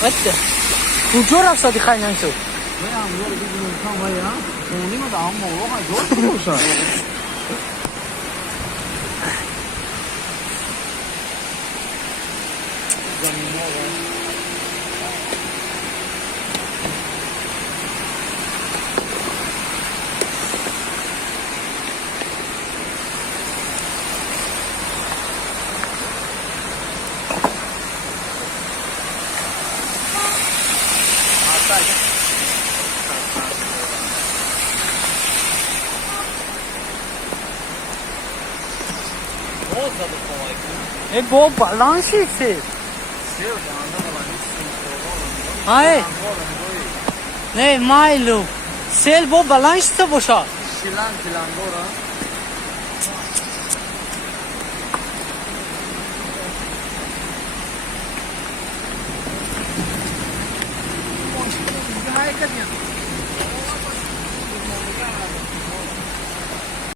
Hadi. Kujur aksa dikhai nang so. Mấy ông vô được cái không vậy hả? Nếu mà đào mồ nó phải rốt không sao? Bu balansı ise. Hayır. Ne mailu. Sel bu balansı da boşa. Silan silan doğru.